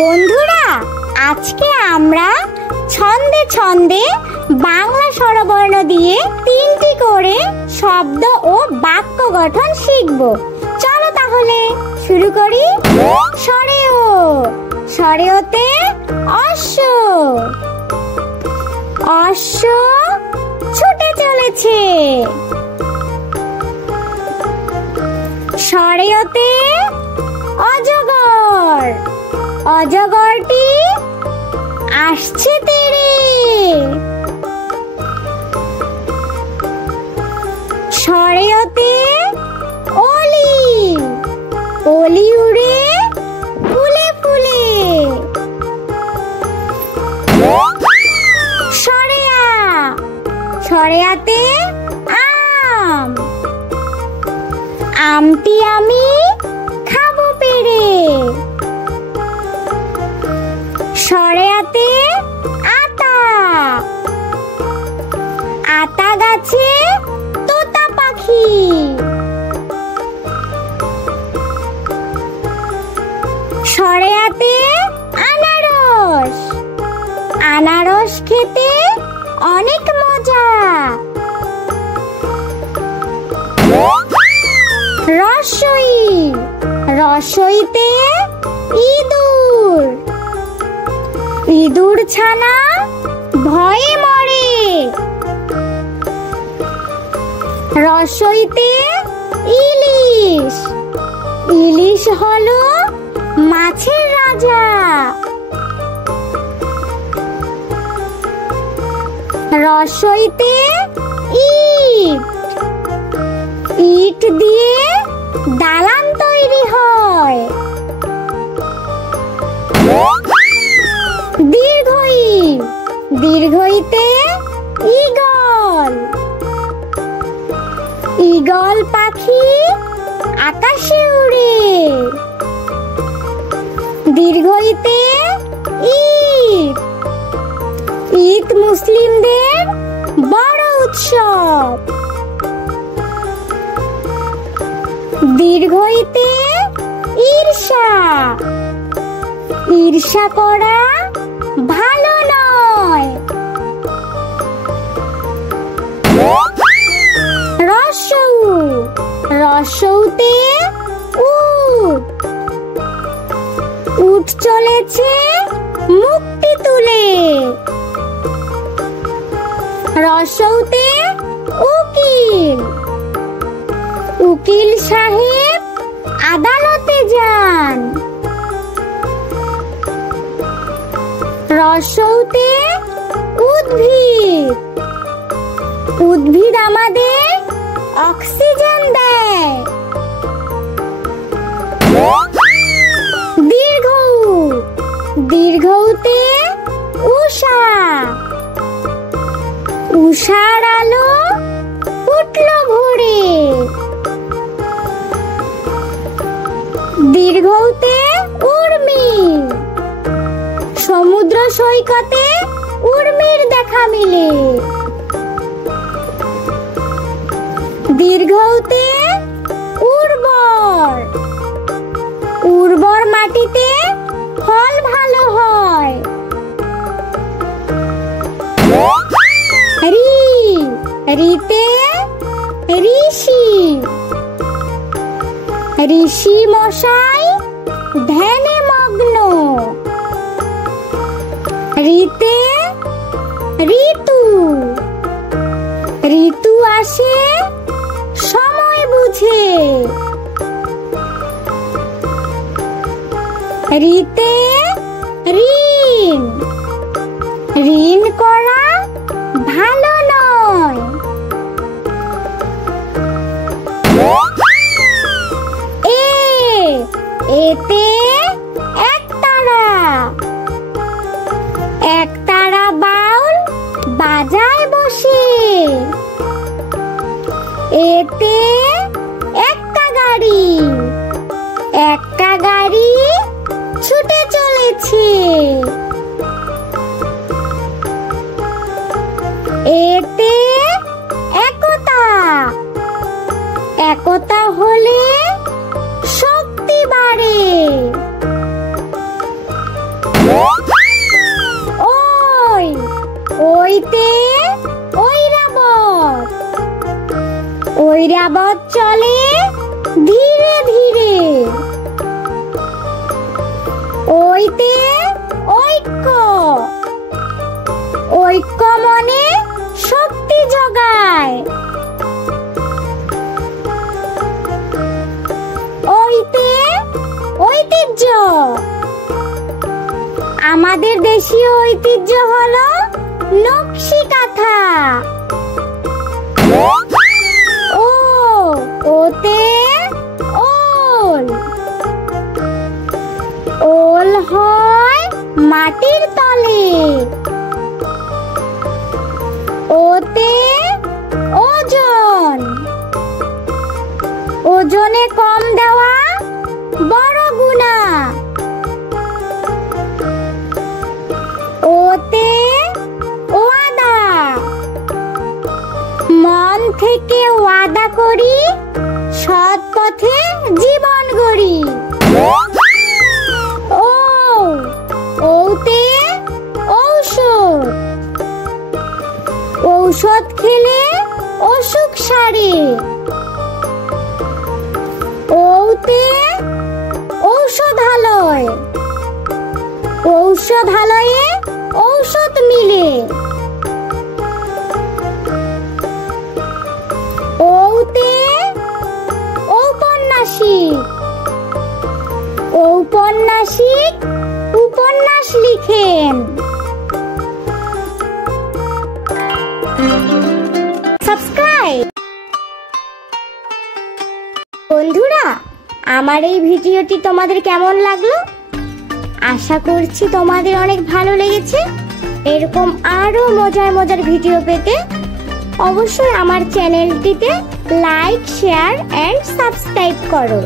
বন্ধুরা, আজকে আমরা ছন্দে ছন্দে বাংলা স্বরবর্ণ দিয়ে 3টি করে শব্দ ও বাক্য গঠন শিখব। চলো তাহলে শুরু করি। সরেও, সরেওতে অশ্ব, অশ্ব ছুটে চলেছে। সরেওতে অজগর, অজগরটি আসছে তীরে। সরেওতে অলি, অলি উড়ে ফুলে ফুলে। সরেয়া, সরেয়াতে আম, আমটি আমি খাবো পেড়ে। সরেয়াতে আতা, আতা গাছে তোতা পাখি। সরেয়াতে আনারস, আনারস খেতে অনেক মজা। রসই, রসইতে ইঁদুর, ইঁদুর ছানা ভয়ে মরে। রসইতে ইলিশ, ইলিশ হলো মাছের রাজা। রসইতে ইট, ইট দিয়ে দালান তৈরি হয়। দীর্ঘই, দীর্ঘইতে ঈগল, ঈগল পাখি আকাশে উড়ে। দীর্ঘইতে ঈদ, ঈদ মুসলিমদের বড় উৎসব। দীর্ঘইতে ঈর্ষা, ঈর্ষা করা ভালো নয়। রসৌ, রসৌতে উট, উট চলেছে মুখটি তুলে। রসৌতে উকিল, উকিল সাহেব আদালতে যান। রসৌতে উদ্ভিদ, উদ্ভিদ আমাদের অক্সিজেন দেয়। দীর্ঘ, দীর্ঘতে উষা, উষার আলো ফুটলো ভোরে। দীর্ঘতে উর্মি, সমুদ্র সৈকতে উর্মির দেখা মিলে। দীর্ঘতে উর্বর, উর্বর মাটিতে ফল ভালো হয়। রি, রিতে ঋষি, ঋষি মশাই ধ্যানে মগ্ন। ঋতে ঋতু, ঋতু আসে সময় বুঝে। ঋতে ঋণ, ঋণ করা ভালো নয়। এতে একতারা, একতারা বাউল বাজায় বসে। এতে এক্কা গাড়ি, এক্কা গাড়ি ছুটে চলেছে। এতে একতা, একতা হলে শক্তি বাড়ে। ঐরাবত চলে ধীরে ধীরে। ঐতে ঐক্য, ঐক্য মনে শক্তি যোগায়। ঐতে ঐতিহ্য, আমাদের দেশীয় ঐতিহ্য হলো নকশি কাঁথা। ও, ওতে ওল, ওল হয় মাটির তলে। ওতে ওজন, ওজনে কম দেওয়া বড় গুনাহ। ওতে ওয়াদা, মন থেকে ওয়াদা করি, সৎ পথে জীবন গড়ি। ও, ওতে ঔষধ, ঔষধ খেলে অসুখ সারে। ওতে ঔষধালয়, ঔষধালয়ে ঔষধ মিলে। ওতে ঔপন্যাসিক, ঔপন্যাসিক উপন্যাস লিখেন। সাবস্ক্রাইব। বন্ধুরা, আমার এই ভিডিওটি তোমাদের কেমন লাগলো? আশা করছি তোমাদের অনেক ভালো লেগেছে। এরকম আরো মজার মজার ভিডিও পেতে অবশ্যই আমার চ্যানেলটিতে লাইক, শেয়ার এন্ড সাবস্ক্রাইব করো।